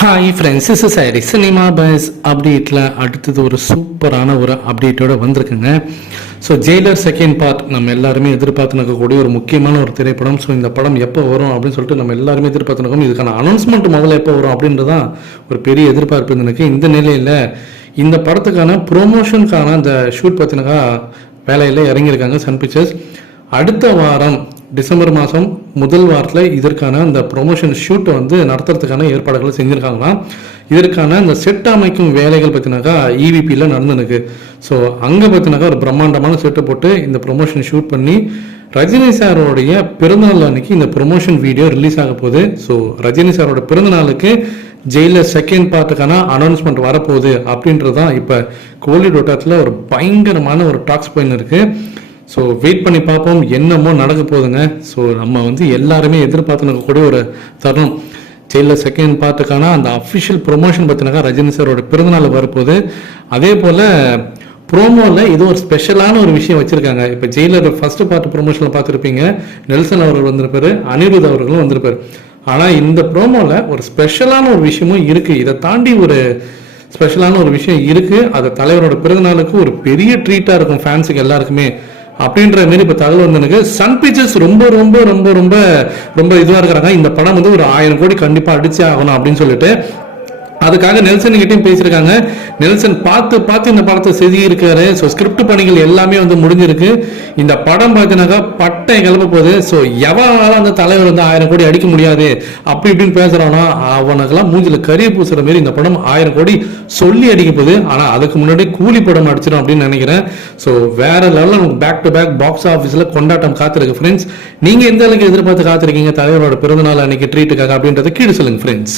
Hi friends, is sorry cinema bus அப்டேட்டில் அடுத்தது ஒரு சூப்பரான ஒரு அப்டேட்டோட வந்திருக்குங்க. ஸோ ஜெயிலர் செகண்ட் பார்ட் நம்ம எல்லாருமே எதிர்பார்த்து இருக்கக்கூடிய ஒரு முக்கியமான ஒரு திரைப்படம். ஸோ இந்த படம் எப்போ வரும் அப்படின்னு சொல்லிட்டு நம்ம எல்லாருமே எதிர்பார்த்துருக்கோம். இதுக்கான அனௌன்ஸ்மெண்ட் முதல்ல எப்போ வரும் அப்படின்றதான் ஒரு பெரிய எதிர்பார்ப்பு எனக்கு. இந்த நிலையில் இந்த படத்துக்கான ப்ரொமோஷனுக்கான அந்த ஷூட் பார்த்தினாக்கா வேலையில் இறங்கியிருக்காங்க சன் பிக்சர்ஸ். அடுத்த வாரம் டிசம்பர் மாதம் முதல் வாரத்தில் இதற்கான அந்த ப்ரொமோஷன் ஷூட்டை நடத்துறதுக்கான ஏற்பாடுகளை செஞ்சுருக்காங்களாம். இதற்கான இந்த செட் அமைக்கும் வேலைகள் பார்த்தினாக்கா இவிபியில் நடந்துருக்கு. ஸோ அங்கே பார்த்தினாக்கா ஒரு பிரம்மாண்டமான செட்டை போட்டு இந்த ப்ரொமோஷன் ஷூட் பண்ணி ரஜினி சாரோடைய பிறந்தநாள் அன்னைக்கு இந்த ப்ரொமோஷன் வீடியோ ரிலீஸ் ஆக போகுது. ஸோ ரஜினி சாரோட பிறந்தநாளுக்கு ஜெயிலர் செகண்ட் பார்ட்டுக்கான அனௌன்ஸ்மெண்ட் வரப்போகுது அப்படின்றது தான் இப்போ கோலிவுட் வட்டாரத்தில் ஒரு பயங்கரமான ஒரு டாக்ஸ் போயின்னு இருக்குது. ஸோ வெயிட் பண்ணி பார்ப்போம், என்னமோ நடக்க போகுதுங்க. ஸோ நம்ம எல்லாருமே எதிர்பார்த்து இருக்கக்கூடிய ஒரு தருணம். ஜெயிலர் செகண்ட் பார்ட்டுக்கான அந்த அஃபிஷியல் ப்ரொமோஷன் பார்த்தினாக்கா ரஜினி சாரோட பிறந்தநாள் வரப்போகுது. அதே போல் ப்ரோமோவில் இது ஒரு ஸ்பெஷலான ஒரு விஷயம் வச்சுருக்காங்க. இப்போ ஜெயிலர் ஃபர்ஸ்ட் பார்ட் ப்ரொமோஷனில் பார்த்துருப்பீங்க, நெல்சன் அவர்கள் வந்திருப்பார், அனிருத் அவர்களும் வந்திருப்பார். ஆனால் இந்த ப்ரோமோவில் ஒரு ஸ்பெஷலான ஒரு விஷயமும் இருக்குது. இதை தாண்டி ஒரு ஸ்பெஷலான ஒரு விஷயம் இருக்குது. அது தலைவரோட பிறந்தநாளுக்கு ஒரு பெரிய ட்ரீட்டாக இருக்கும் ஃபேன்ஸுக்கு எல்லாருக்குமே அப்படின்ற மாரி இப்போ தகவல் எனக்கு. சன் பிக்சர்ஸ் ரொம்ப ரொம்ப ரொம்ப ரொம்ப ரொம்ப இதுவாக இருக்கிறாங்க. இந்த படம் ஒரு 1000 கோடி கண்டிப்பாக அடிச்சே ஆகணும் அப்படின்னு சொல்லிட்டு அதுக்காக நெல்சன் கிட்டையும் பேசியிருக்காங்க. நெல்சன் பார்த்து இந்த படத்தை செதுக்கியிருக்காரு. ஸோ ஸ்கிரிப்ட் பணிகள் எல்லாமே முடிஞ்சிருக்கு. இந்த படம் பார்த்தீங்கன்னாக்கா பட்டை கிளம்ப போகுது. ஸோ எவனால அந்த தலைவர் 1000 கோடி அடிக்க முடியாது அப்படி இப்படின்னு பேசுறானா அவனுக்கெல்லாம் மூஞ்சில கரிய பூசுற மாரி இந்த படம் 1000 கோடி சொல்லி அடிக்க போகுது. ஆனால் அதுக்கு முன்னாடி கூலி படம் அடிச்சிடும் அப்படின்னு நினைக்கிறேன். ஸோ வேற லெவலில் பேக் டு பேக் பாக்ஸ் ஆஃபீஸில் கொண்டாட்டம் காத்திருக்கு ஃப்ரெண்ட்ஸ். நீங்க எந்த அளவுக்கு எதிர்பார்த்து காத்திருக்கீங்க தலைவரோட பிறந்தநாள் அன்னைக்கு ட்ரீட்டுக்காக அப்படின்றத கீழே சொல்லுங்க ஃப்ரெண்ட்ஸ்.